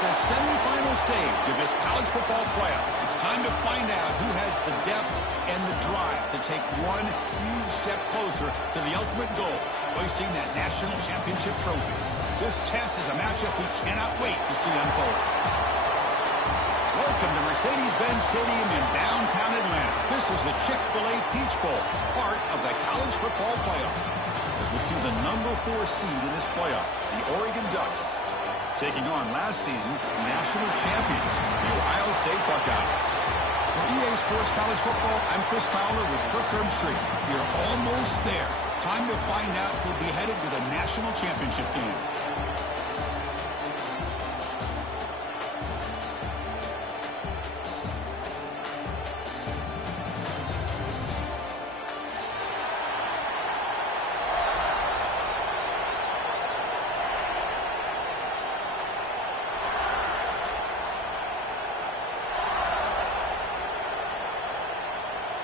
the semifinal stage of this college football playoff. It's time to find out who has the depth and the drive to take one huge step closer to the ultimate goal, hoisting that national championship trophy. This test is a matchup we cannot wait to see unfold. Welcome to Mercedes-Benz Stadium in downtown Atlanta. This is the Chick-fil-A Peach Bowl, part of the college football playoff. As we see the number 4 seed in this playoff, the Oregon Ducks, taking on last season's national champions, the Ohio State Buckeyes. For EA Sports College Football, I'm Chris Fowler with Kirk Herbstreit. We're almost there. Time to find out who'll be headed to the national championship game.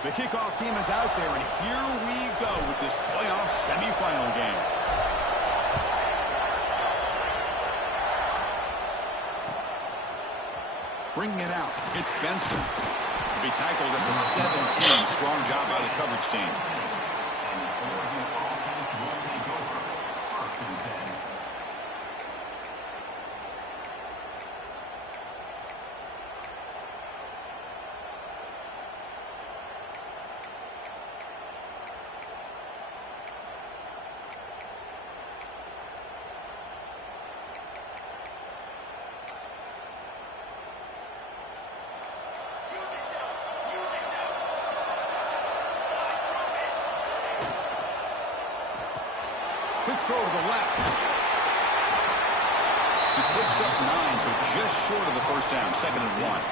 The kickoff team is out there, and here we go with this playoff semifinal game. Bringing it out, it's Benson. To be tackled at the 17. Strong job by the coverage team. Quick throw to the left. He picks up 9, so just short of the first down. 2nd and 1.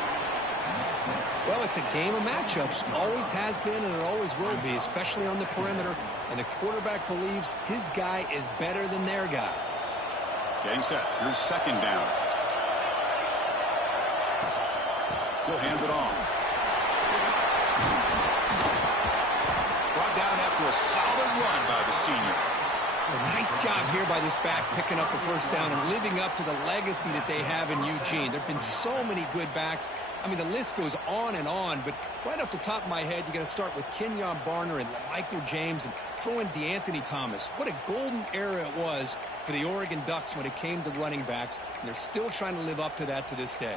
Well, it's a game of matchups. Always has been, and it always will be, especially on the perimeter. And the quarterback believes his guy is better than their guy. Getting set. Here's 2nd down. He'll hand it off. Brought down after a solid run by the senior. A nice job here by this back picking up a first down and living up to the legacy that they have in Eugene. There have been so many good backs. I mean, the list goes on, but right off the top of my head, you got to start with Kenyon Barner and Michael James and throw in DeAnthony Thomas. What a golden era it was for the Oregon Ducks when it came to running backs, and they're still trying to live up to that to this day.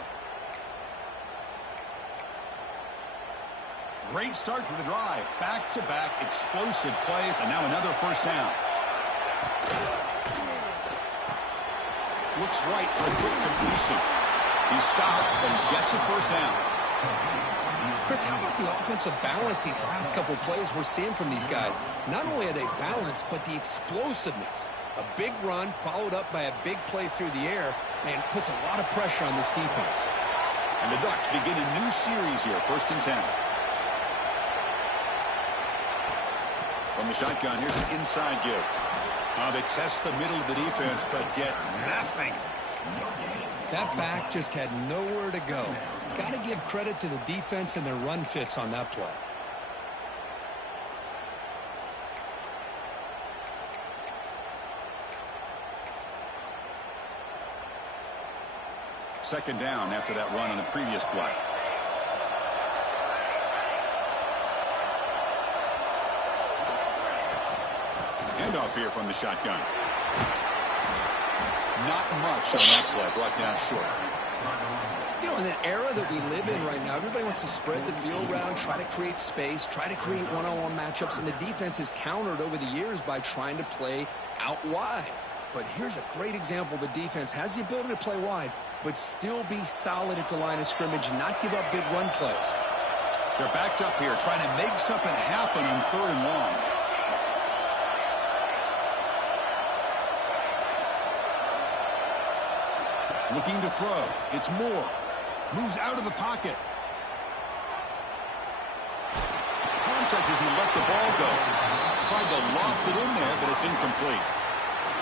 Great start to the drive. Back-to-back explosive plays, and now another first down. Looks right for a quick completion. He stopped, but he gets a first down. Chris, how about the offensive balance these last couple plays we're seeing from these guys? Not only are they balanced, but the explosiveness. A big run followed up by a big play through the air, and puts a lot of pressure on this defense. And the Ducks begin a new series here, 1st and 10. From the shotgun, here's an inside give. They test the middle of the defense, but get nothing. That back just had nowhere to go. Got to give credit to the defense and their run fits on that play. Second down after that run on the previous play. Handoff here from the shotgun. Not much on that play. Brought down short. You know, in an era that we live in right now, everybody wants to spread the field around, try to create space, try to create one-on-one matchups, and the defense is countered over the years by trying to play out wide. But here's a great example. The defense has the ability to play wide, but still be solid at the line of scrimmage and not give up big run plays. They're backed up here, trying to make something happen on 3rd and long. Looking to throw. It's Moore. Moves out of the pocket. Contact as he let the ball go. Tried to loft it in there, but it's incomplete.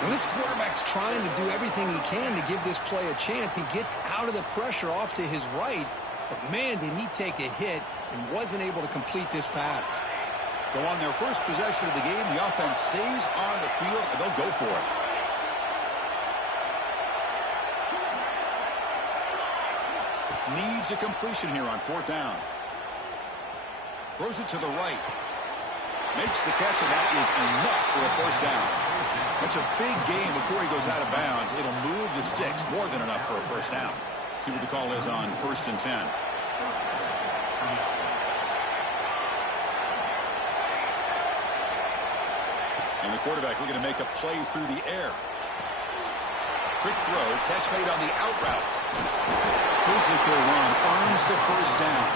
Well, this quarterback's trying to do everything he can to give this play a chance. He gets out of the pressure off to his right, but man, did he take a hit and wasn't able to complete this pass. So on their first possession of the game, the offense stays on the field, and they'll go for it. needs a completion here on 4th down. Throws it to the right. Makes the catch, and that is enough for a 1st down. That's a big game before he goes out of bounds. It'll move the sticks, more than enough for a 1st down. See what the call is on 1st and 10. And the quarterback looking to make a play through the air. Quick throw, catch made on the out route. Physical run earns the 1st down.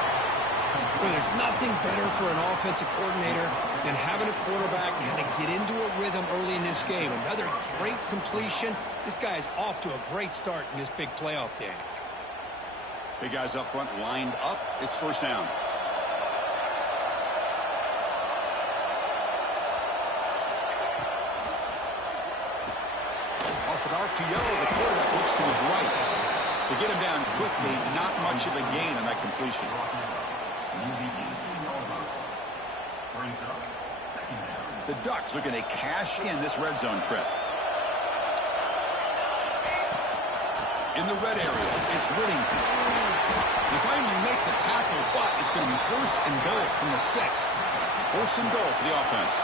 Well, there's nothing better for an offensive coordinator than having a quarterback kind of get into a rhythm early in this game. Another great completion. This guy is off to a great start in this big playoff game. Big guys up front lined up. It's 1st down. Off an RPO, the quarterback looks to his right. To get him down quickly, not much of a gain on that completion. The Ducks looking to cash in this red zone trip. In the red area, it's Whittington. They finally make the tackle, but it's going to be 1st and goal from the 6. 1st and goal for the offense.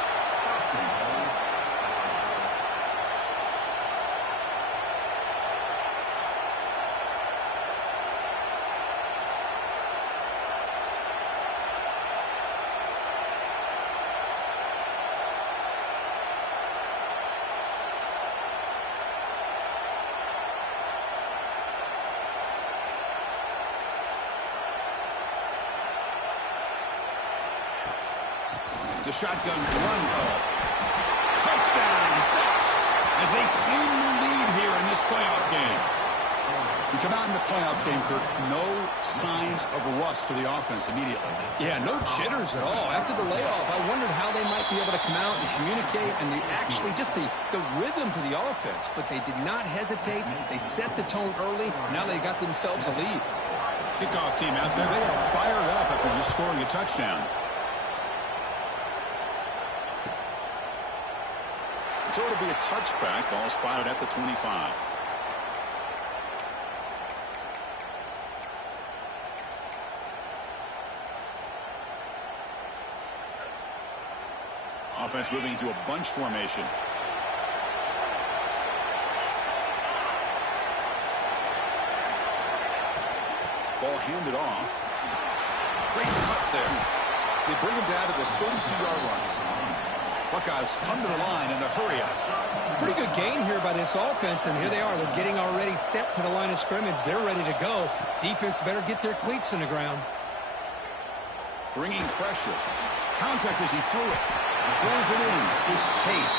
The shotgun run call. Touchdown, Ducks, as they claim the lead here in this playoff game. We come out in the playoff game, Kirk, no signs of rust for the offense immediately. Yeah, no jitters at all. After the layoff, I wondered how they might be able to come out and communicate and actually just the rhythm to the offense. But they did not hesitate. They set the tone early. Now they got themselves a lead. Kickoff team out there, they are fired up after just scoring a touchdown. So it'll be a touchback. Ball spotted at the 25. Offense moving to a bunch formation. Ball handed off. Great cut there. They bring him down to the 32-yard line. Buckeyes come to the line in the hurry up. Pretty good game here by this offense, and here they are. They're getting already set to the line of scrimmage. They're ready to go. Defense better get their cleats in the ground. Bringing pressure. Contact as he threw it. Pulls it in. It's Tate.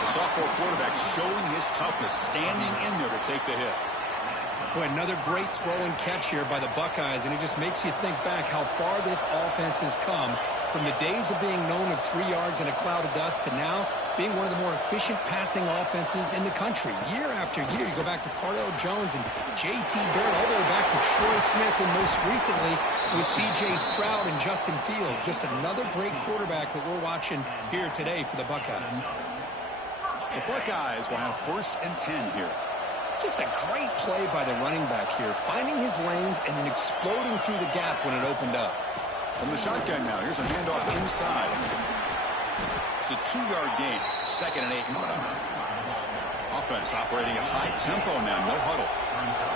The sophomore quarterback showing his toughness, standing in there to take the hit. Boy, another great throw and catch here by the Buckeyes, and it just makes you think back how far this offense has come from the days of being known of 3 yards in a cloud of dust to now being one of the more efficient passing offenses in the country. Year after year, you go back to Cardell Jones and J.T. Barrett, all the way back to Troy Smith, and most recently with C.J. Stroud and Justin Field. Just another great quarterback that we're watching here today for the Buckeyes. The Buckeyes will have 1st and 10 here. Just a great play by the running back here, finding his lanes and then exploding through the gap when it opened up. From the shotgun now, here's a handoff inside. It's a 2-yard gain. 2nd and 8 coming up. Offense operating at high tempo now, no huddle.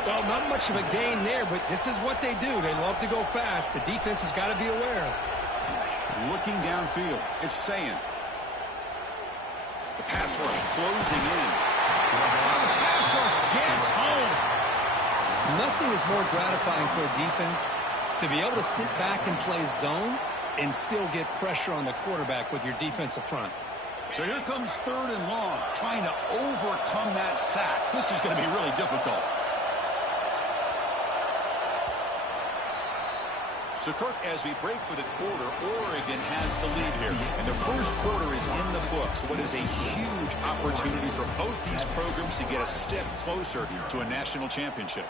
Well, not much of a gain there, but this is what they do. They love to go fast. The defense has got to be aware. Looking downfield, it's Sayin. The pass rush closing in. The pass rush gets home. Nothing is more gratifying for a defense to be able to sit back and play zone and still get pressure on the quarterback with your defensive front. So here comes 3rd and long, trying to overcome that sack. This is going to be really difficult. So, Kirk, as we break for the quarter, Oregon has the lead here. And the first quarter is in the books. What is a huge opportunity for both these programs to get a step closer to a national championship.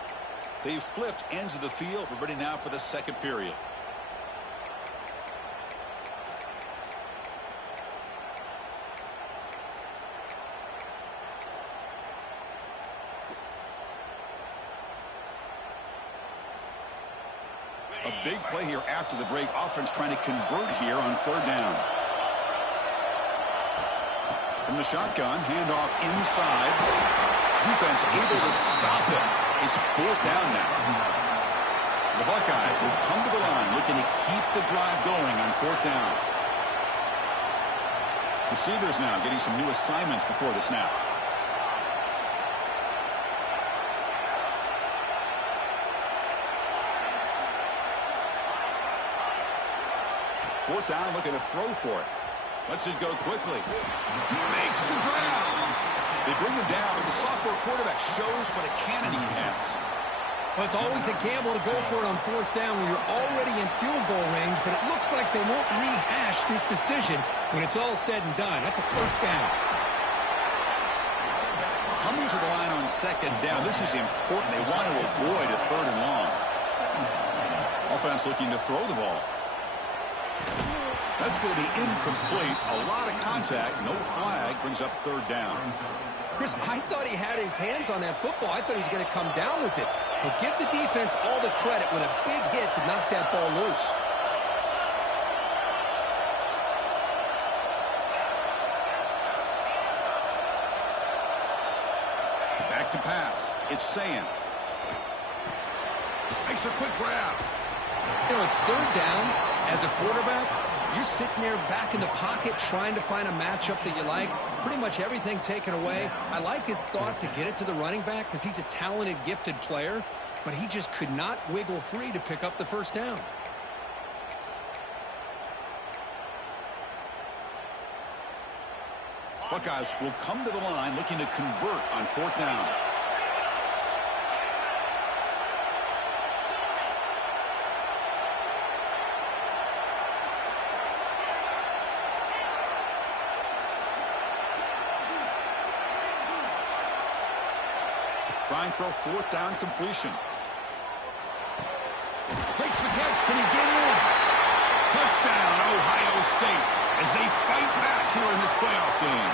They've flipped ends of the field. We're ready now for the second period. A big play here after the break. Offense trying to convert here on third down. From the shotgun, handoff inside. Defense able to stop it. It's fourth down now. The Buckeyes will come to the line looking to keep the drive going on fourth down. Receivers now getting some new assignments before the snap. Fourth down, looking to throw for it. Lets it go quickly. He makes the grab. They bring him down, but the sophomore quarterback shows what a cannon he has. Well, it's always a gamble to go for it on fourth down when you're already in field goal range, but it looks like they won't rehash this decision when it's all said and done. That's a first down. Coming to the line on second down, this is important. They want to avoid a third and long. Offense looking to throw the ball. That's going to be incomplete. A lot of contact. No flag. Brings up third down. Chris, I thought he had his hands on that football. I thought he was going to come down with it. But give the defense all the credit with a big hit to knock that ball loose. Back to pass. It's Sayan. Makes a quick grab. You know, it's third down. As a quarterback, you're sitting there back in the pocket trying to find a matchup that you like. Pretty much everything taken away. I like his thought to get it to the running back because he's a talented, gifted player, but he just could not wiggle free to pick up the first down. Buckeyes will come to the line looking to convert on fourth down. Trying for a fourth down completion. Makes the catch. Can he get in? Touchdown, Ohio State, as they fight back here in this playoff game.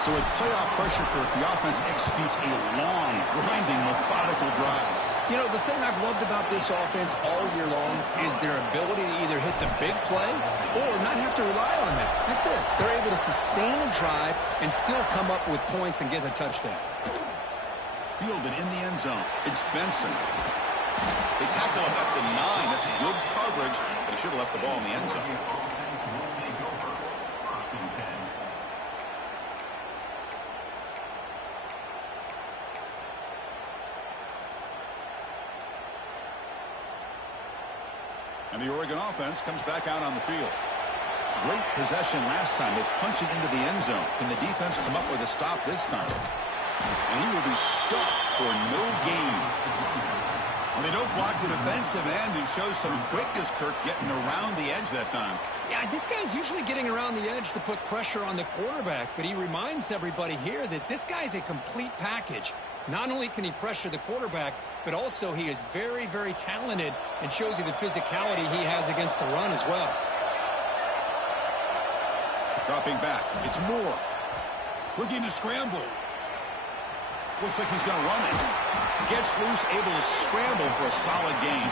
So with playoff pressure, Kirk, the offense executes a long, grinding, methodical drives. You know, the thing I've loved about this offense all year long is their ability to either hit the big play or not have to rely on that. Like this, they're able to sustain a drive and still come up with points and get a touchdown. Fielded in the end zone. It's Benson. They tackle him at the 9. That's good coverage, but he should have left the ball in the end zone. And the Oregon offense comes back out on the field. Great possession last time. They punch it into the end zone. Can the defense come up with a stop this time? And he will be stuffed for no gain. Well, they don't block the defensive end, who shows some quickness, Kirk, getting around the edge that time. Yeah, this guy's usually getting around the edge to put pressure on the quarterback, but he reminds everybody here that this guy's a complete package. Not only can he pressure the quarterback, but also he is very, very talented and shows you the physicality he has against the run as well. Dropping back. It's Moore. Looking to scramble. Looks like he's going to run it. Gets loose, able to scramble for a solid gain.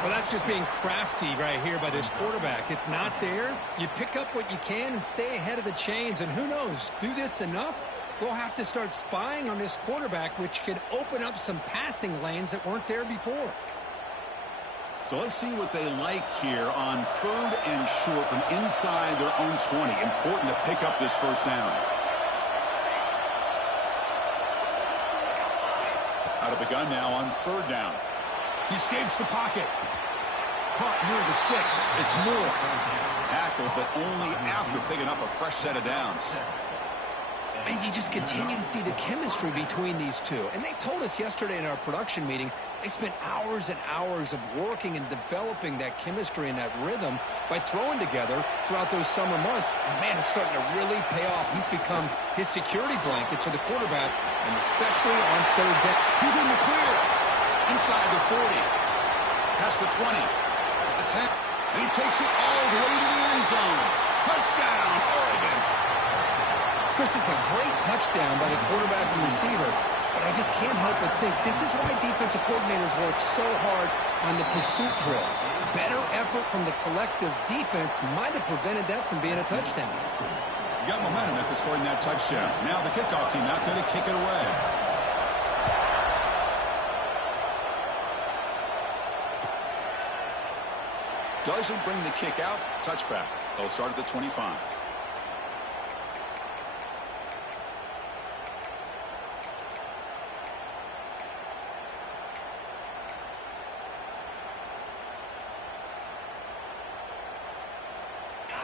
Well, that's just being crafty right here by this quarterback. It's not there. You pick up what you can and stay ahead of the chains. And who knows, do this enough, they'll have to start spying on this quarterback, which could open up some passing lanes that weren't there before. So let's see what they like here on third and short from inside their own 20. Important to pick up this first down. Out of the gun now on third down. He escapes the pocket. Caught near the sticks. It's Moore. Tackled, but only after picking up a fresh set of downs. And you just continue to see the chemistry between these two. And they told us yesterday in our production meeting, they spent hours and hours of working and developing that chemistry and that rhythm by throwing together throughout those summer months. And, man, it's starting to really pay off. He's become his security blanket for the quarterback, and especially on third down. He's in the clear. Inside the 40. Past the 20. The 10. And he takes it all the way to the end zone. Touchdown, Oregon. Chris, this is a great touchdown by the quarterback and receiver. but I just can't help but think this is why defensive coordinators work so hard on the pursuit drill. Better effort from the collective defense might have prevented that from being a touchdown. You got momentum after scoring that touchdown. Now the kickoff team out there to kick it away. Doesn't bring the kick out. Touchback. They'll start at the 25.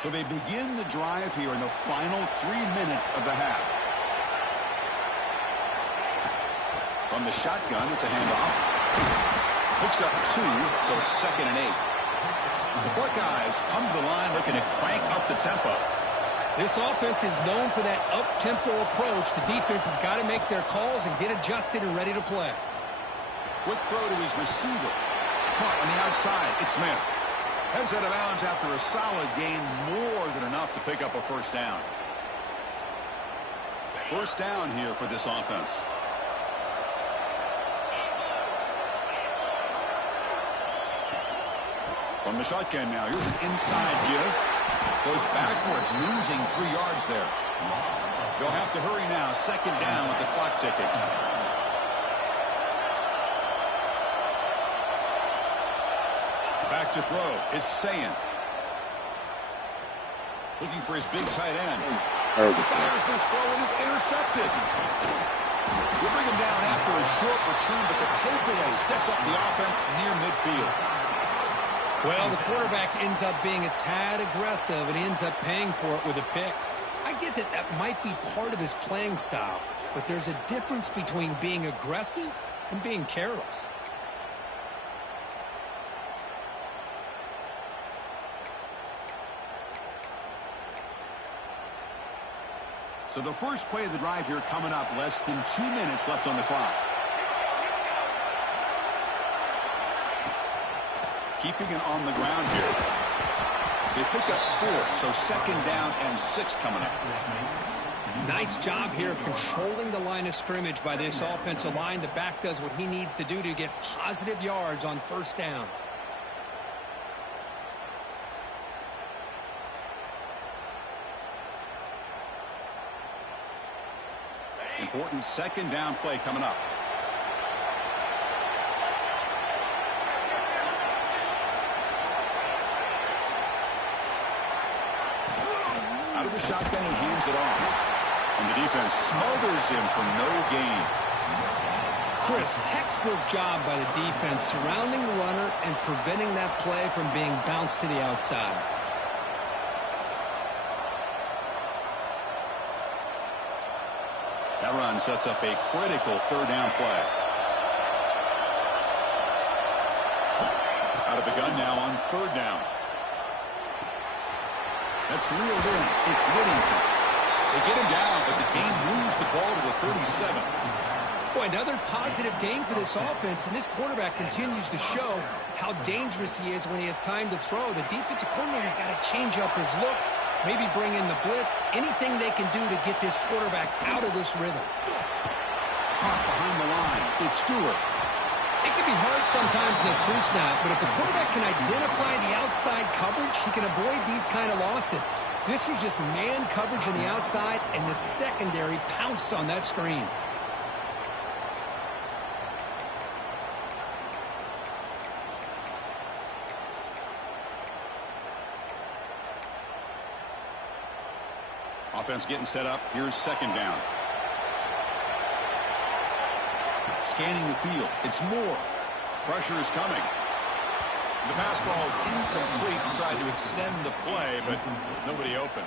So they begin the drive here in the final 3 minutes of the half. From the shotgun, it's a handoff. Picks up 2, so it's 2nd and 8. The Buckeyes come to the line looking to crank up the tempo. This offense is known for that up-tempo approach. The defense has got to make their calls and get adjusted and ready to play. Quick throw to his receiver. Caught on the outside. It's Smith. Heads out of bounds after a solid gain, more than enough to pick up a first down. First down here for this offense. From the shotgun now, here's an inside give. Goes backwards, losing 3 yards there. They'll have to hurry now, 2nd down with the clock ticking. Back to throw. It's Sayin. Looking for his big tight end. He fires this throw and it's intercepted. We'll bring him down after a short return, but the takeaway sets up the offense near midfield. Well, the quarterback ends up being a tad aggressive, and he ends up paying for it with a pick. I get that that might be part of his playing style, but there's a difference between being aggressive and being careless. So the first play of the drive here coming up, less than 2 minutes left on the clock. Keeping it on the ground here. They pick up 4, so 2nd down and 6 coming up. Nice job here of controlling the line of scrimmage by this offensive line. The back does what he needs to do to get positive yards on first down. Important 2nd down play coming up. Out of the shotgun, he hands it off. And the defense smothers him for no gain. Chris, textbook job by the defense surrounding the runner and preventing that play from being bounced to the outside. That run sets up a critical 3rd down play. Out of the gun now on 3rd down. That's reeled in. It's Whittington. They get him down, but the game moves the ball to the 37. Boy, another positive game for this offense, and this quarterback continues to show how dangerous he is when he has time to throw. The defensive coordinator's got to change up his looks, maybe bring in the blitz, anything they can do to get this quarterback out of this rhythm. Caught behind the line. It's Stewart. It can be hard sometimes in a pre-snap, but if the quarterback can identify the outside coverage, he can avoid these kind of losses. This was just man coverage on the outside, and the secondary pounced on that screen. Offense getting set up. Here's 2nd down. Scanning the field. It's Moore. Pressure is coming. The pass ball is incomplete. Tried to extend the play, but nobody open.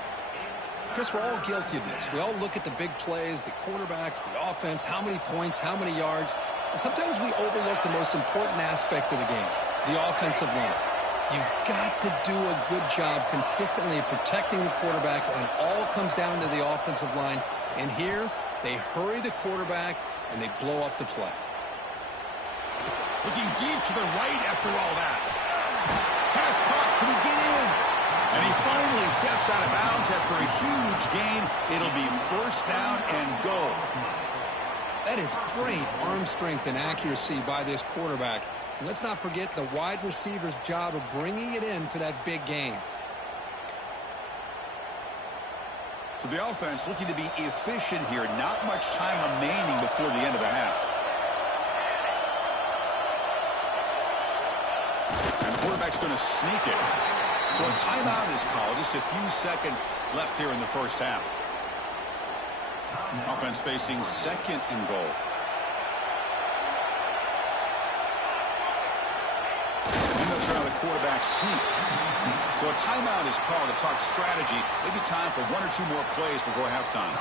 Chris, we're all guilty of this. We all look at the big plays, the quarterbacks, the offense, how many points, how many yards. And sometimes we overlook the most important aspect of the game, the offensive line. You've got to do a good job consistently of protecting the quarterback, and it all comes down to the offensive line. And here, they hurry the quarterback, and they blow up the play. Looking deep to the right after all that. Pass caught. Can he get in? And he finally steps out of bounds after a huge gain. It'll be 1st down and goal. That is great arm strength and accuracy by this quarterback. And let's not forget the wide receiver's job of bringing it in for that big game. So the offense looking to be efficient here. Not much time remaining before the end of the half. And the quarterback's going to sneak it. So a timeout is called. Just a few seconds left here in the first half. Offense facing second and goal. And they'll try the quarterback sneak. So a timeout is called to talk strategy. Maybe time for one or two more plays before halftime.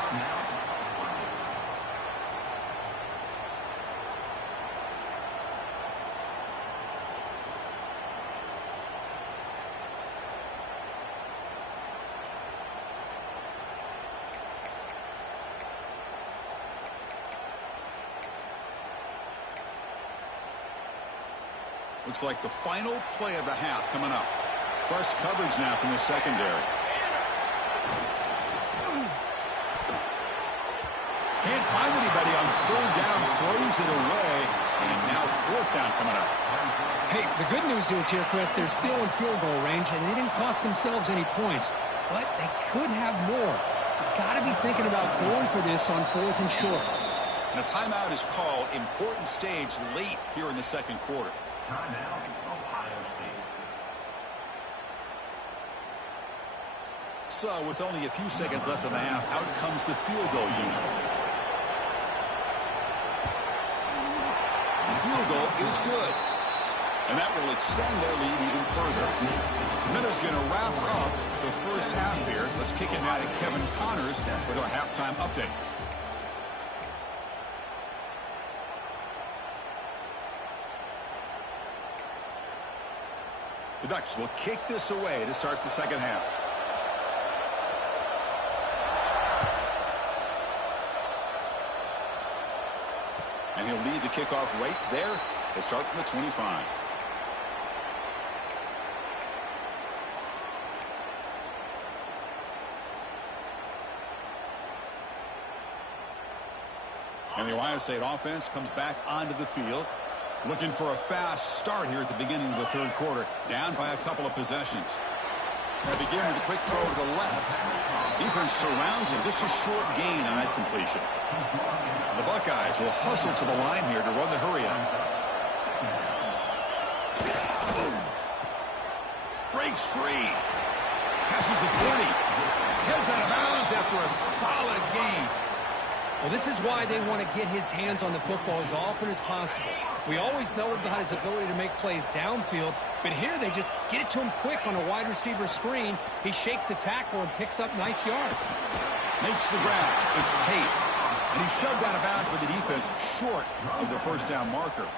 Looks like the final play of the half coming up. Press coverage now from the secondary. Can't find anybody on third down. Throws it away. And now fourth down coming up. Hey, the good news is here, Chris, they're still in field goal range, and they didn't cost themselves any points. But they could have more. You've got to be thinking about going for this on fourth and short. And a timeout is called. Important stage late here in the second quarter. Timeout, Ohio State. So with only a few seconds left in the half, out comes the field goal unit. The field goal is good. And that will extend their lead even further. Minutes going to wrap up the first half here. Let's kick it now to Kevin Connors with our halftime update. The Ducks will kick this away to start the second half. And he'll lead the kickoff right there. He'll start from the 25. And the Ohio State offense comes back onto the field. Looking for a fast start here at the beginning of the third quarter. Down by a couple of possessions. They begin with a quick throw to the left. Defense surrounds him. Just a short gain on that completion. The Buckeyes will hustle to the line here to run the hurry up. Breaks free. Passes the 40. Heads out of bounds after a solid gain. Well, this is why they want to get his hands on the football as often as possible. We always know about his ability to make plays downfield, but here they just get it to him quick on a wide receiver screen. He shakes the tackle and picks up nice yards. Makes the grab. It's Tate. And he's shoved out of bounds by the defense short of the first down marker.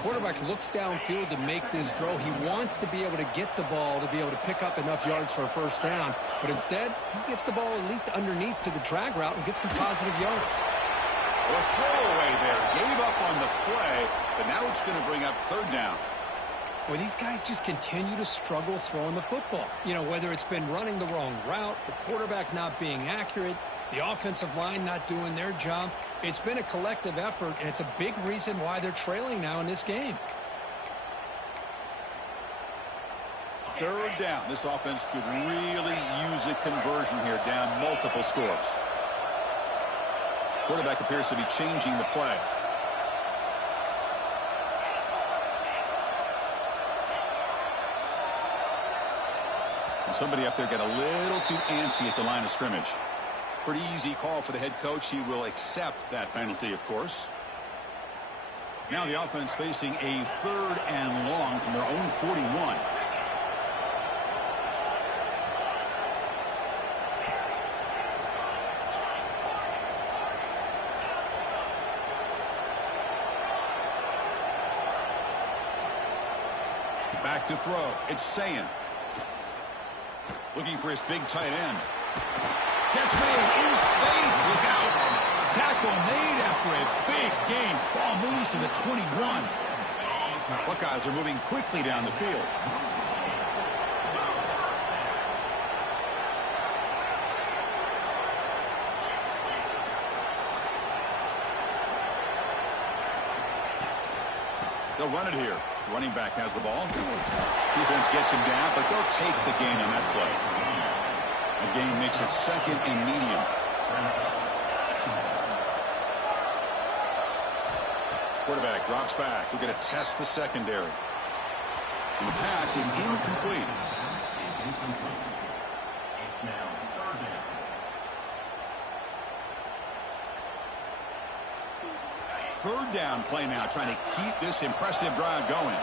Quarterback looks downfield to make this throw. He wants to be able to get the ball to be able to pick up enough yards for a first down. But instead, he gets the ball at least underneath to the drag route and gets some positive yards. Well, a throwaway there. Gave up on the play, but now it's going to bring up third down. Well, these guys just continue to struggle throwing the football. You know, whether it's been running the wrong route, the quarterback not being accurate, the offensive line not doing their job. It's been a collective effort, and it's a big reason why they're trailing now in this game. Third down. This offense could really use a conversion here, down multiple scores. Quarterback appears to be changing the play. And somebody up there got a little too antsy at the line of scrimmage. Pretty easy call for the head coach. He will accept that penalty, of course. Now the offense facing a third and long from their own 41. Back to throw. It's Sayin. Looking for his big tight end. Catch made in space. Look out. Tackle made after a big gain. Ball moves to the 21. Buckeyes are moving quickly down the field. They'll run it here. Running back has the ball. Defense gets him down, but they'll take the gain on that play. A gain makes it second and medium. Quarterback drops back. We're going to test the secondary. And the pass is incomplete. It's now third down. Third down play now, trying to keep this impressive drive going.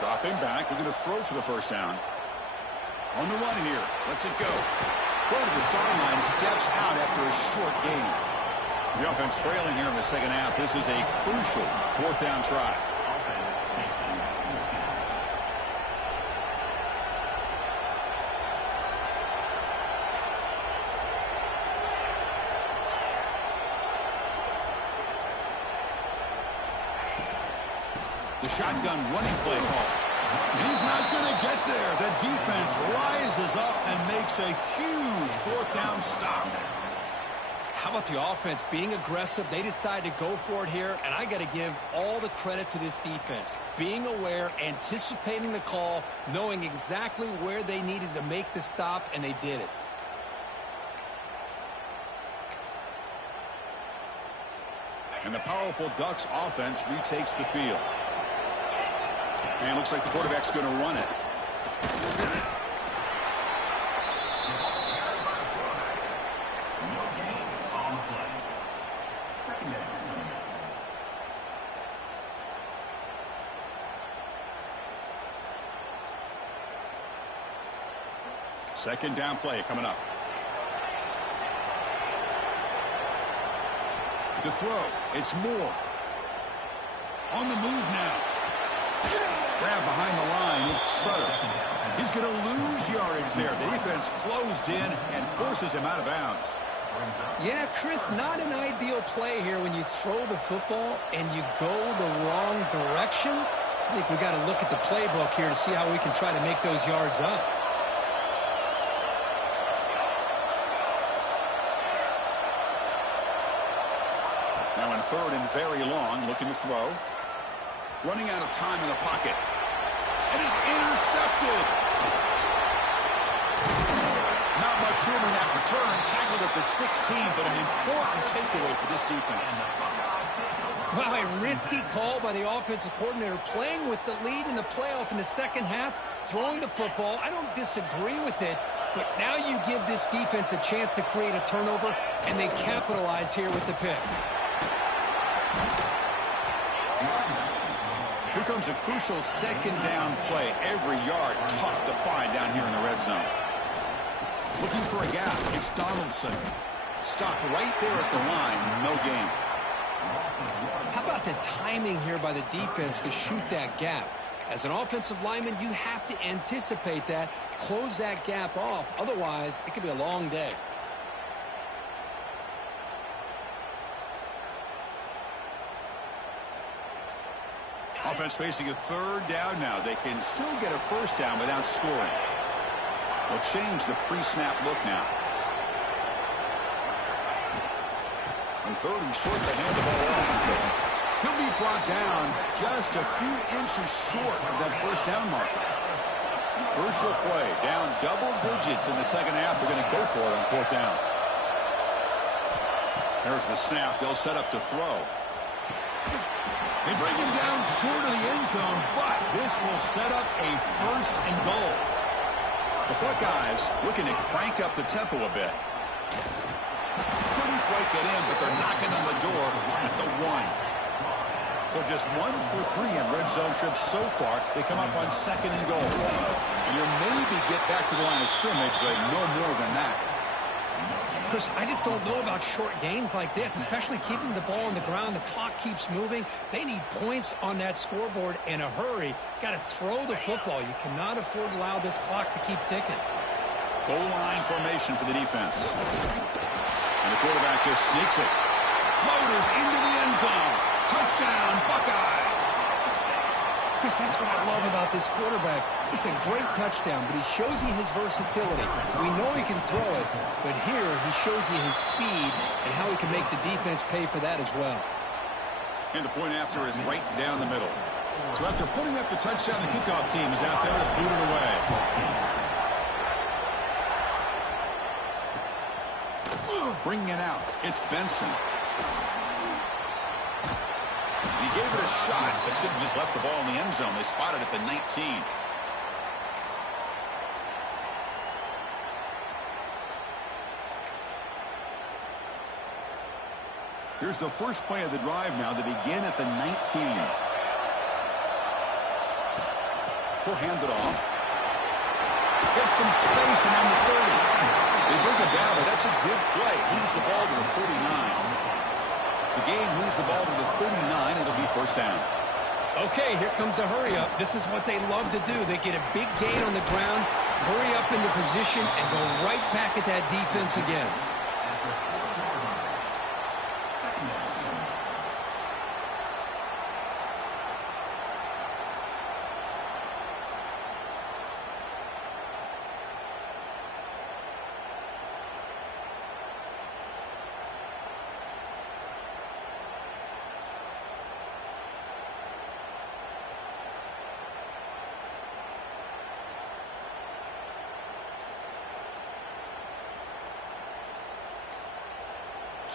Dropping back. They're going to throw for the first down. On the run here. Lets it go. Go to the sideline. Steps out after a short gain. The offense trailing here in the second half. This is a crucial fourth down try. The shotgun running play call. He's not going to get there. The defense rises up and makes a huge fourth down stop. How about the offense being aggressive? They decide to go for it here, and I got to give all the credit to this defense. Being aware, anticipating the call, knowing exactly where they needed to make the stop, and they did it. And the powerful Ducks offense retakes the field. And it looks like the quarterback's going to run it. Second down play coming up. To throw, it's Moore. On the move now. Grab behind the line, it's Sutter. He's going to lose yardage there. The defense closed in and forces him out of bounds. Yeah, Chris, not an ideal play here when you throw the football and you go the wrong direction. I think we got to look at the playbook here to see how we can try to make those yards up. Now in third and very long, looking to throw. Running out of time in the pocket. And is intercepted. Not much room in that return. Tackled at the 16, but an important takeaway for this defense. Well, a risky call by the offensive coordinator, playing with the lead in the playoff in the second half, throwing the football. I don't disagree with it, but now you give this defense a chance to create a turnover, and they capitalize here with the pick. Here comes a crucial second down play. Every yard tough to find down here in the red zone. Looking for a gap. It's Donaldson. Stopped right there at the line. No gain. How about the timing here by the defense to shoot that gap? As an offensive lineman, you have to anticipate that, close that gap off. Otherwise, it could be a long day. Offense facing a third down now. They can still get a first down without scoring. They'll change the pre-snap look now. On third and short, they hand the ball off. He'll be brought down just a few inches short of that first down marker. Crucial play. Down double digits in the second half. They're going to go for it on fourth down. There's the snap. They'll set up to throw. They bring him down short of the end zone, but this will set up a first and goal. The Buckeyes looking to crank up the tempo a bit. Couldn't quite get in, but they're knocking on the door at the 1. So just 1 for 3 in red zone trips so far. They come up on second and goal. And you'll maybe get back to the line of scrimmage, but no more than that. Chris, I just don't know about short gains like this, especially keeping the ball on the ground. The clock keeps moving. They need points on that scoreboard in a hurry. Got to throw the football. You cannot afford to allow this clock to keep ticking. Goal line formation for the defense. And the quarterback just sneaks it. Motors into the end zone. Touchdown, Buckeyes. Chris, that's what I love about this quarterback. It's a great touchdown, but he shows you his versatility. We know he can throw it, but here he shows you his speed and how he can make the defense pay for that as well. And the point after is right down the middle. So after putting up the touchdown, the kickoff team is out there to boot it away. Bringing it out, it's Benson. He gave it a shot, but should have just left the ball in the end zone. They spotted it at the 19. Here's the first play of the drive now to begin at the 19. He'll hand it off. Gets some space around the 30. They bring it down, but that's a good play. Moves the ball to the 39. The game moves the ball to the 39. It'll be first down. Okay, here comes the hurry up. This is what they love to do. They get a big gain on the ground, hurry up into position, and go right back at that defense again.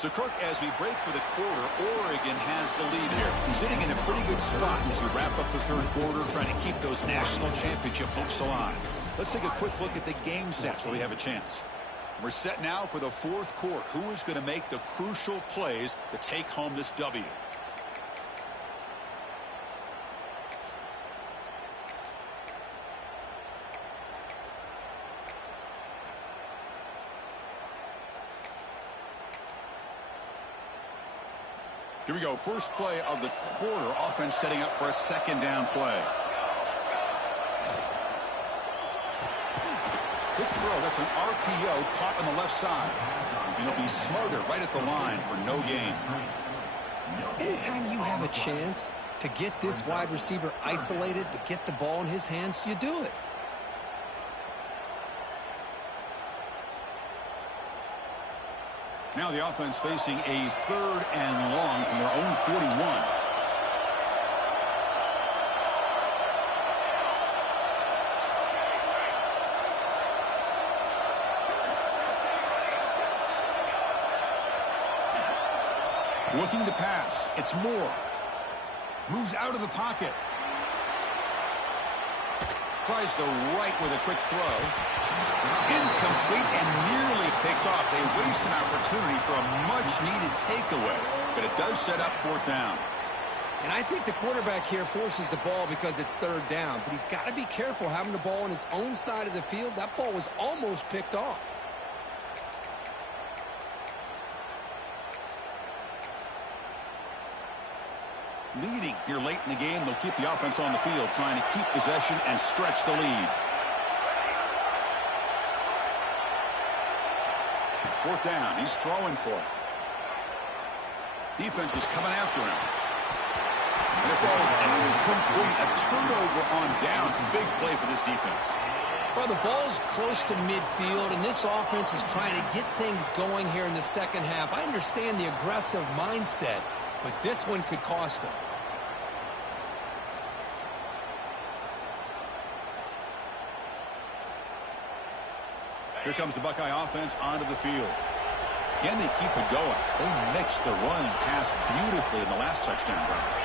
So, Kirk, as we break for the quarter, Oregon has the lead here. Sitting in a pretty good spot as we wrap up the third quarter, trying to keep those national championship hopes alive. Let's take a quick look at the game sets while we have a chance. We're set now for the fourth quarter. Who is going to make the crucial plays to take home this W? Here we go. First play of the quarter. Offense setting up for a second down play. Quick throw. That's an RPO caught on the left side. And he'll be smothered right at the line for no gain. Anytime you have a chance to get this wide receiver isolated, to get the ball in his hands, you do it. Now the offense facing a third and long from their own 41. Looking to pass. It's Moore. Moves out of the pocket. Tries the right with a quick throw. Incomplete and nearly picked off. They waste an opportunity for a much-needed takeaway, but it does set up fourth down. And I think the quarterback here forces the ball because it's third down, but he's got to be careful having the ball on his own side of the field. That ball was almost picked off. Leading here late in the game, they'll keep the offense on the field, trying to keep possession and stretch the lead. Fourth down. He's throwing for it. Defense is coming after him. And it falls incomplete. A turnover on downs. Big play for this defense. Well, the ball's close to midfield, and this offense is trying to get things going here in the second half. I understand the aggressive mindset, but this one could cost them. Here comes the Buckeye offense onto the field. Can they keep it going? They mixed the run and pass beautifully in the last touchdown drive.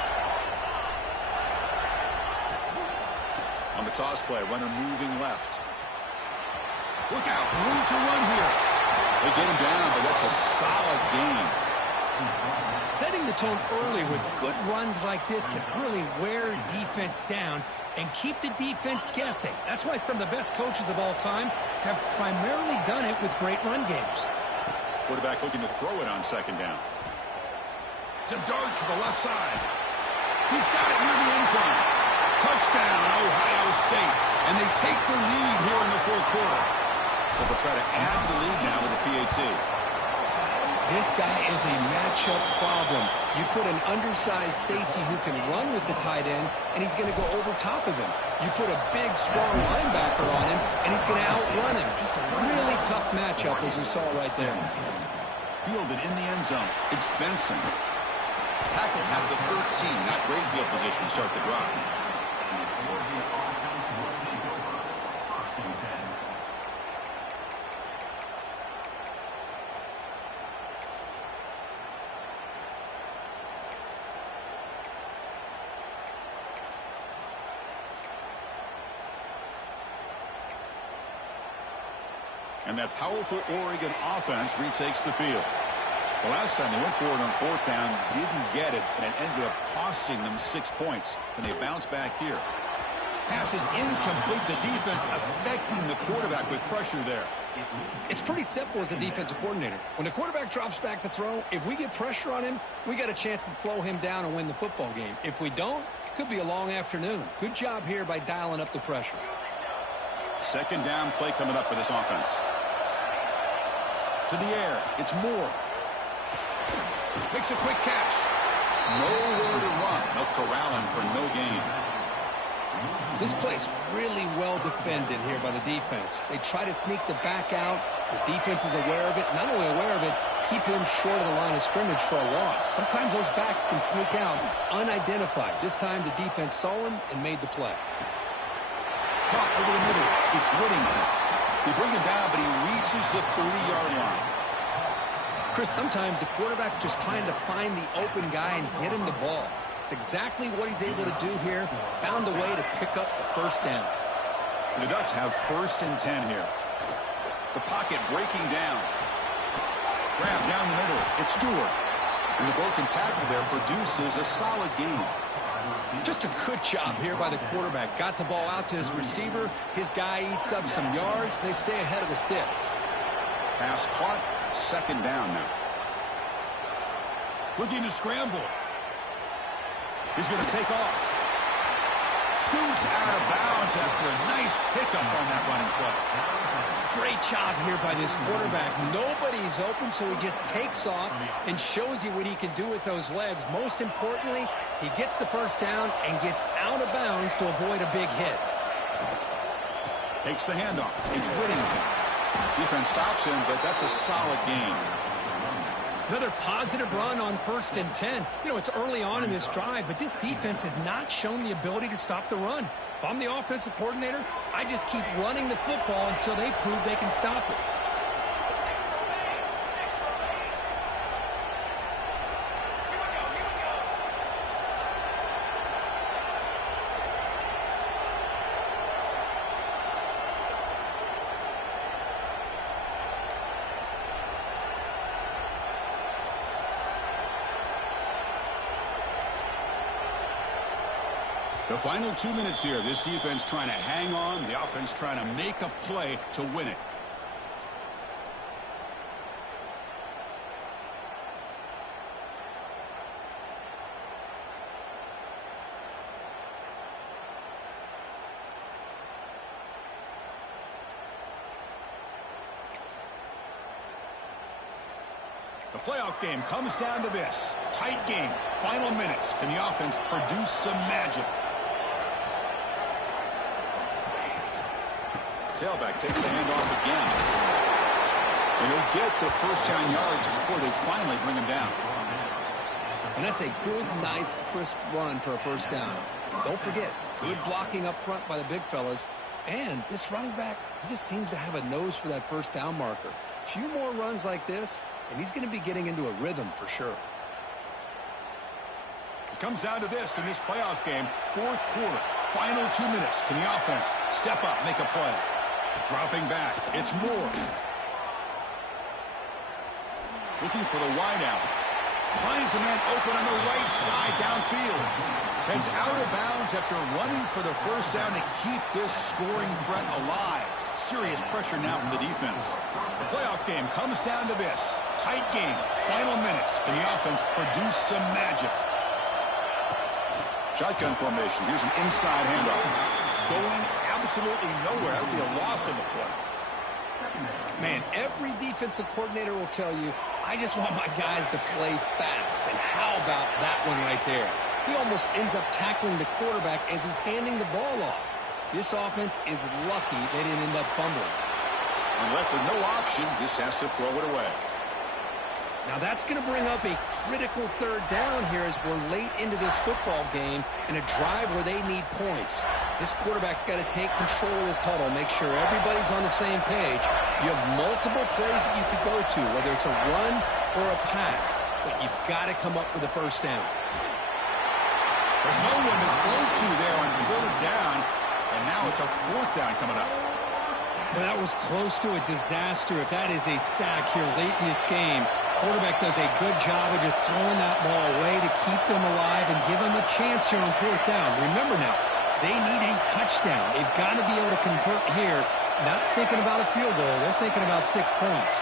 On the toss play, runner moving left. Look out, room to run here. They get him down, but that's a solid gain. Setting the tone early with good runs like this can really wear defense down and keep the defense guessing. That's why some of the best coaches of all time have primarily done it with great run games. Quarterback looking to throw it on second down. To dart to the left side. He's got it near the end zone. Touchdown, Ohio State. And they take the lead here in the fourth quarter. But they'll try to add to the lead now with a PAT. This guy is a matchup problem. You put an undersized safety who can run with the tight end, and he's going to go over top of him. You put a big, strong linebacker on him, and he's going to outrun him. Just a really tough matchup, as you saw right there. Fielded in the end zone. It's Benson. Tackled at the 13. Not great field position to start the drive. And that powerful Oregon offense retakes the field. The last time they went for it on fourth down, didn't get it, and it ended up costing them 6 points. And they bounce back here. Pass is incomplete. The defense affecting the quarterback with pressure there. It's pretty simple as a defensive coordinator. When the quarterback drops back to throw, if we get pressure on him, we got a chance to slow him down and win the football game. If we don't, could be a long afternoon. Good job here by dialing up the pressure. Second down play coming up for this offense. To the air. It's Moore. Makes a quick catch. Nowhere to run. They'll corral him for no gain. This play's really well defended here by the defense. They try to sneak the back out. The defense is aware of it. Not only aware of it, keep him short of the line of scrimmage for a loss. Sometimes those backs can sneak out unidentified. This time the defense saw him and made the play. Caught over the middle. It's Whittington. They bring him down, but he reaches the 30-yard line. Chris, sometimes the quarterback's just trying to find the open guy and get him the ball. It's exactly what he's able to do here. Found a way to pick up the first down. The Ducks have 1st and 10 here. The pocket breaking down. Grab down the middle. It's Stewart. And the broken tackle there produces a solid gain. Just a good job here by the quarterback. Got the ball out to his receiver. His guy eats up some yards. They stay ahead of the sticks. Pass caught. Second down now. Looking to scramble. He's going to take off. Scoots out of bounds after a nice pickup on that running play. Great job here by this quarterback. Nobody's open, so he just takes off and shows you what he can do with those legs. Most importantly, he gets the first down and gets out of bounds to avoid a big hit. Takes the handoff. It's Whittington. Defense stops him, but that's a solid gain. Another positive run on 1st and 10. You know, it's early on in this drive, but this defense has not shown the ability to stop the run. If I'm the offensive coordinator, I just keep running the football until they prove they can stop it. The final 2 minutes here. This defense trying to hang on. The offense trying to make a play to win it. The playoff game comes down to this. Tight game. Final minutes. Can the offense produce some magic? Tailback takes the handoff again. And he'll get the first down yards before they finally bring him down. And that's a good, nice, crisp run for a first down. Don't forget, good blocking up front by the big fellas. And this running back, he just seems to have a nose for that first down marker. A few more runs like this, and he's going to be getting into a rhythm for sure. It comes down to this in this playoff game. 4th quarter, final 2 minutes. Can the offense step up, make a play? Dropping back, it's Moore. Looking for the wideout. Finds a man open on the right side downfield. Heads out of bounds after running for the first down to keep this scoring threat alive. Serious pressure now for the defense. The playoff game comes down to this. Tight game, final minutes. Can the offense produce some magic? Shotgun formation. Here's an inside handoff. Going absolutely nowhere. That would be a loss of a play. Man, every defensive coordinator will tell you, I just want my guys to play fast. And how about that one right there? He almost ends up tackling the quarterback as he's handing the ball off. This offense is lucky they didn't end up fumbling. And left with no option, just has to throw it away. Now that's going to bring up a critical third down here as we're late into this football game in a drive where they need points. This quarterback's got to take control of this huddle, make sure everybody's on the same page. You have multiple plays that you could go to, whether it's a run or a pass, but you've got to come up with a first down. There's no one to throw to there on third down, and now it's a fourth down coming up. That was close to a disaster if that is a sack here late in this game. Quarterback does a good job of just throwing that ball away to keep them alive and give them a chance here on fourth down. Remember now, they need a touchdown. They've got to be able to convert here. Not thinking about a field goal. They're thinking about 6 points.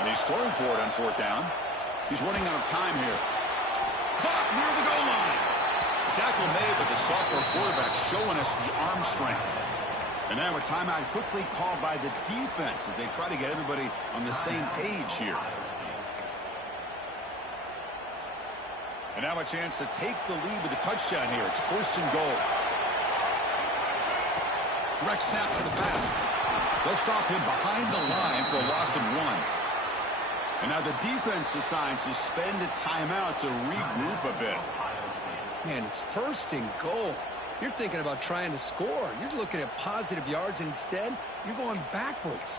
And he's throwing for it on fourth down. He's running out of time here. Caught near the goal line. Tackle made, but the sophomore quarterback showing us the arm strength. And now a timeout quickly called by the defense as they try to get everybody on the same page here. And now a chance to take the lead with a touchdown here. It's first and goal. Direct snap to the pass. They'll stop him behind the line for a loss of 1. And now the defense decides to spend a timeout to regroup a bit. Man, it's first and goal. You're thinking about trying to score. You're looking at positive yards, and instead, you're going backwards.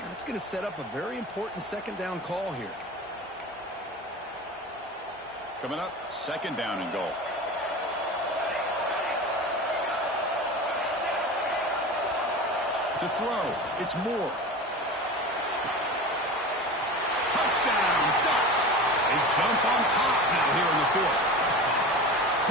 That's going to set up a very important second down call here. Coming up, second down and goal. To throw, it's Moore. Touchdown, Ducks. They jump on top now here in the fourth.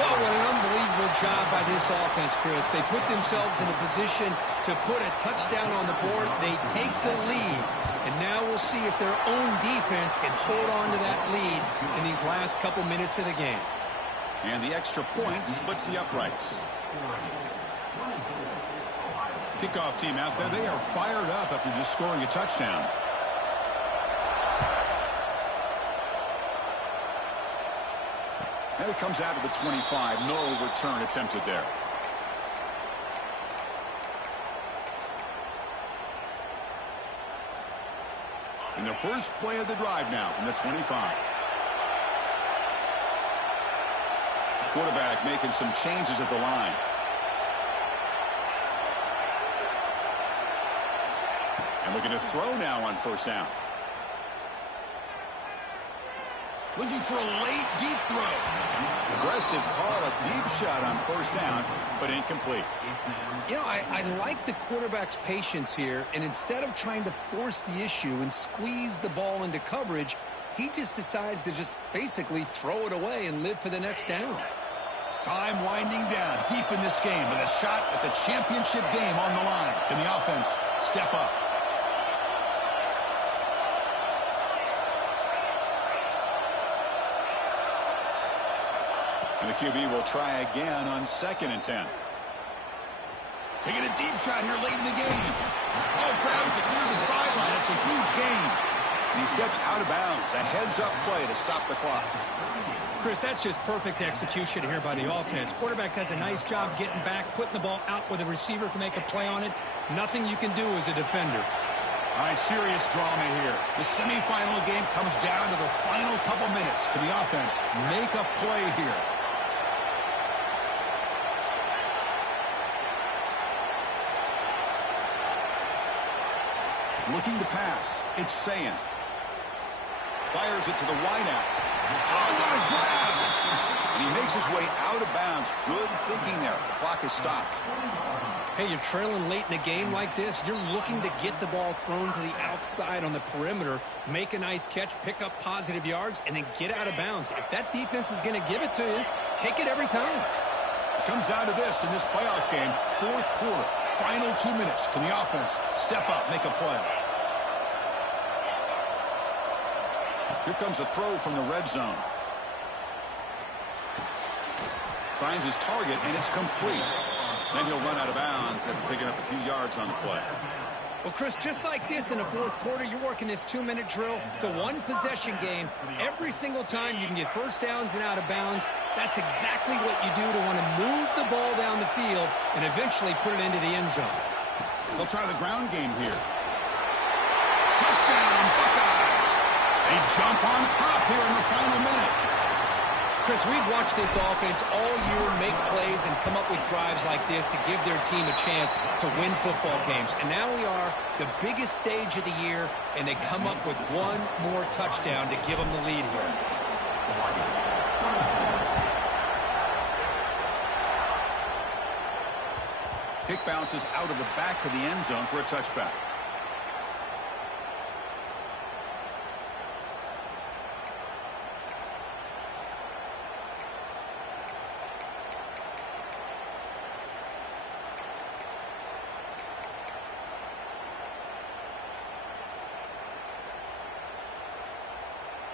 Oh, what an unbelievable job by this offense, Chris. They put themselves in a position to put a touchdown on the board. They take the lead, and now we'll see if their own defense can hold on to that lead in these last couple minutes of the game. And the extra point splits the uprights. Kickoff team out there. They are fired up after just scoring a touchdown. And it comes out of the 25. No return attempted there. And the first play of the drive now from the 25. Quarterback making some changes at the line. And looking to throw now on first down. Looking for a late deep throw. Aggressive call, a deep shot on first down, but incomplete. You know, I like the quarterback's patience here, and instead of trying to force the issue and squeeze the ball into coverage, he just decides to just basically throw it away and live for the next down. Time winding down deep in this game with a shot at the championship game on the line. Can the offense step up? And the QB will try again on 2nd and 10. Taking a deep shot here late in the game. Oh, grabs it near the sideline. It's a huge gain. And he steps out of bounds. A heads-up play to stop the clock. Chris, that's just perfect execution here by the offense. Quarterback does a nice job getting back, putting the ball out where the receiver can make a play on it. Nothing you can do as a defender. All right, serious drama here. The semifinal game comes down to the final couple minutes. Can the offense make a play here? Looking to pass. It's Sayan. Fires it to the wideout. Oh, what a grab! And he makes his way out of bounds. Good thinking there. The clock is stopped. Hey, you're trailing late in a game like this. You're looking to get the ball thrown to the outside on the perimeter, make a nice catch, pick up positive yards, and then get out of bounds. If that defense is going to give it to you, take it every time. It comes down to this in this playoff game. Fourth quarter. Final 2 minutes. Can the offense step up, make a play? Here comes a throw from the red zone. Finds his target, and it's complete. Then he'll run out of bounds after picking up a few yards on the play. Well, Chris, just like this in the fourth quarter, you're working this 2-minute drill. It's a one-possession game. Every single time you can get first downs and out of bounds, that's exactly what you do to want to move the ball down the field and eventually put it into the end zone. They'll try the ground game here. Touchdown, Buckeyes! They jump on top here in the final minute. Chris, we've watched this offense all year make plays and come up with drives like this to give their team a chance to win football games. And now we are the biggest stage of the year, and they come up with one more touchdown to give them the lead here. Kick bounces out of the back of the end zone for a touchback.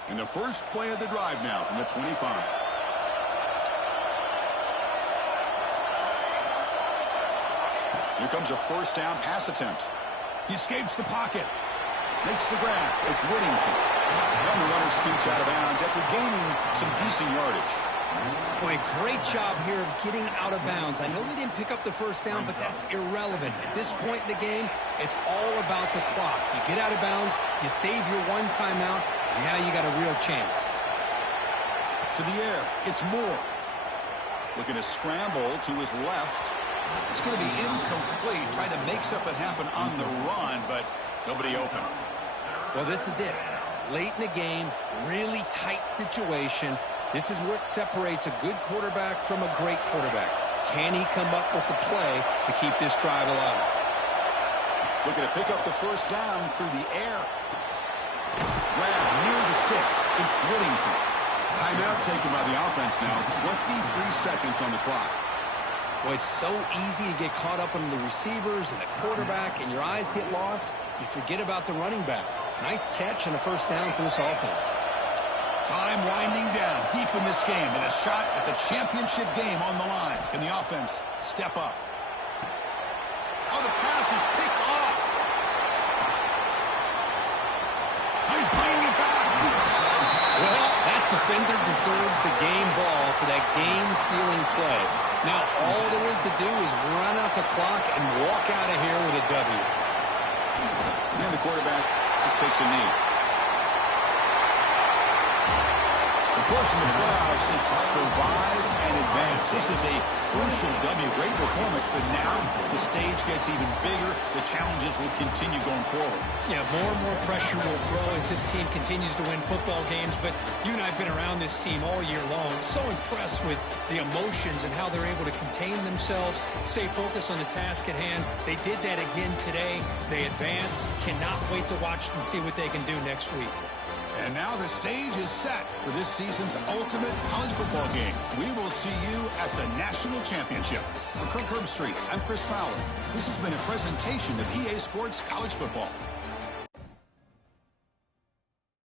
And the first play of the drive now from the 25. Here comes a first down pass attempt. He escapes the pocket. Makes the grab. It's Whittington. And the runner scoots out of bounds after gaining some decent yardage. Boy, great job here of getting out of bounds. I know they didn't pick up the first down, but that's irrelevant. At this point in the game, it's all about the clock. You get out of bounds, you save your one timeout, and now you got a real chance. To the air, it's Moore. Looking to scramble to his left. It's going to be incomplete. Trying to make something happen on the run, but nobody open. Well, this is it. Late in the game, really tight situation. This is what separates a good quarterback from a great quarterback. Can he come up with the play to keep this drive alive? Looking to pick up the first down through the air. Grab near the sticks. It's Whittington. Timeout taken by the offense now. 23 seconds on the clock. Well, it's so easy to get caught up on the receivers and the quarterback, and your eyes get lost. You forget about the running back. Nice catch and a first down for this offense. Time winding down deep in this game, and a shot at the championship game on the line. Can the offense step up? Oh, the pass is picked off. Oh, he's bringing it back. Well, that defender deserves the game ball for that game-sealing play. Now, all there is to do is run out the clock and walk out of here with a W. And the quarterback just takes a knee. Of course, in the playoffs, it's survive and advance. This is a crucial W. Great performance, but now the stage gets even bigger. The challenges will continue going forward. Yeah, more and more pressure will grow as this team continues to win football games, but you and I have been around this team all year long. So impressed with the emotions and how they're able to contain themselves, stay focused on the task at hand. They did that again today. They advance. Cannot wait to watch and see what they can do next week. And now the stage is set for this season's ultimate college football game. We will see you at the National Championship. For Kirk Herbstreit, I'm Chris Fowler. This has been a presentation of EA Sports College Football.